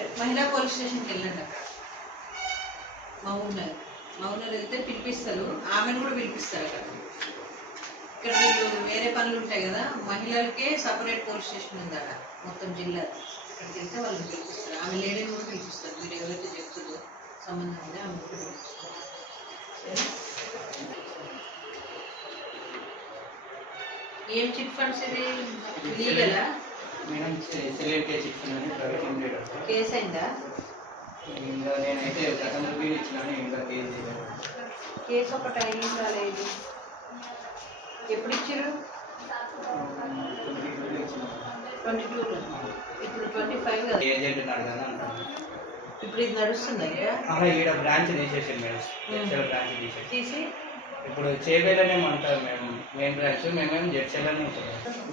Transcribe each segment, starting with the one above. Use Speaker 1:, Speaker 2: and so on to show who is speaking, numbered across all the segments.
Speaker 1: మహిళా పోలీస్ స్టేషన్కి వెళ్ళండి. అక్కడ మౌనర్ వెళ్తే పిలిపిస్తారు, ఆమెను కూడా పిలిపిస్తారు. ఇక్కడ వీళ్ళు వేరే పనులు ఉంటాయి కదా, మహిళలకే సపరేట్ పోలీస్ స్టేషన్ ఉంది అక్కడ మొత్తం జిల్లా. అక్కడికి వెళ్తే వాళ్ళని పిలిపిస్తారు. ఆమె లేడీని కూడా పిలిపిస్తారు. మీరు ఎవరైతే చెప్తుందో సంబంధం ఉంటే ఆమె కూడా పిలిపిస్తారు. ఏం చిట్ ఫండ్స్ ఇది? లీగలా? కేసు అయిందా?
Speaker 2: నేనైతే గతంలో బిల్ ఇచ్చినాను, ఇంకా
Speaker 1: కేసు ఒకటి అయింది రాలేదు. ఎప్పుడు ఇచ్చారు? 22లో. ఇప్పుడు 25 కదా.
Speaker 2: ఏజెంట్ అడగాను అంటాను.
Speaker 1: ఇప్పుడు ఇది నడుస్తుందా?
Speaker 2: ఈడ బ్రాంచ్ తీసేసాను మేడం, బ్రాంచ్
Speaker 1: తీసి
Speaker 2: ఇప్పుడు చేవేలనే అంటారు మేము, మెయిన్ బ్రాంచ్ మేమేం జడ్చెలోనే ఉంటాం.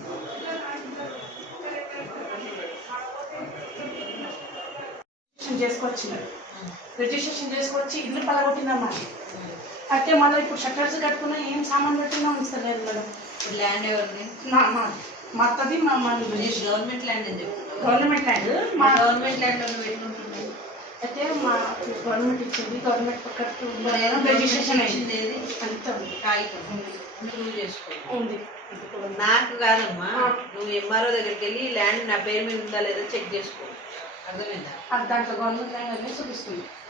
Speaker 3: రిజిస్ట్రేషన్ చేసుకొచ్చి ఇల్లు పలగొట్టిందమ్మా. అయితే మళ్ళీ ఇప్పుడు షట్టర్స్ కట్టుకున్నా ఏం సామాన్ పెట్టినా ఉంచలేదు మేడం.
Speaker 1: ల్యాండ్ ఎవరిది?
Speaker 3: మా అత్తది మా
Speaker 1: గవర్నమెంట్ ల్యాండ్ అని చెప్పి.
Speaker 3: Government land. మా
Speaker 1: గవర్నమెంట్ ల్యాండ్ లో పెట్టుకుంటుంది.
Speaker 3: అయితే మా గవర్నమెంట్ ఇచ్చింది, గవర్నమెంట్ పక్కకు రిజిస్ట్రేషన్ అయింది. అంతా
Speaker 1: కాగితం నువ్వు చేసుకో
Speaker 3: ఉంది.
Speaker 1: నాకు కాదమ్మా, నువ్వు ఎంఆర్ఓ దగ్గరికి వెళ్ళి ల్యాండ్ నా పేరు మీద ఉందా లేదా చెక్ చేసుకో. అర్థమైందా?
Speaker 3: దాంట్లో గవర్నమెంట్ ల్యాండ్ అనేది చూపిస్తుంది.